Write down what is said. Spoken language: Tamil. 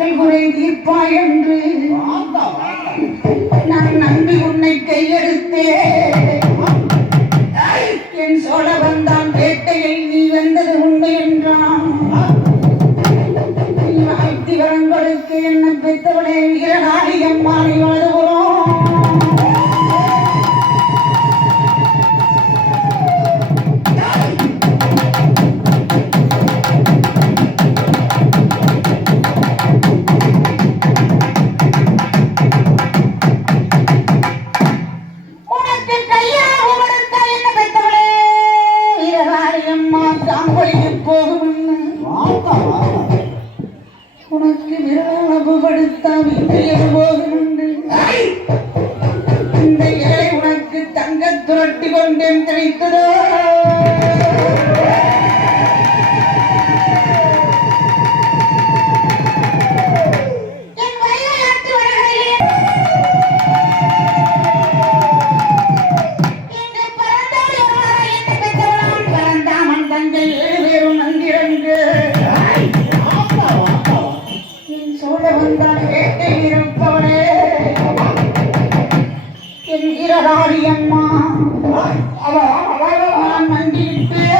மக்கள் குறை தீர்ப்பாய் என்று நான் நம்பி உன்னை கையெடுத்தேன். என் சோழ வந்தான் வேட்டையில் நீ வந்தது உண்மை என்றான். வாழ்த்தி வரங்களுக்கு என்ன பெற்றவனே வீரகாளி அம்மா நீ வாழ்கிறோம். உனக்கு விராபடுத்தா இந்த இலை உனக்கு தங்க துரட்டி கொண்டேன் கிடைத்ததோ. அம்மா நான் நம்பிட்டேன்.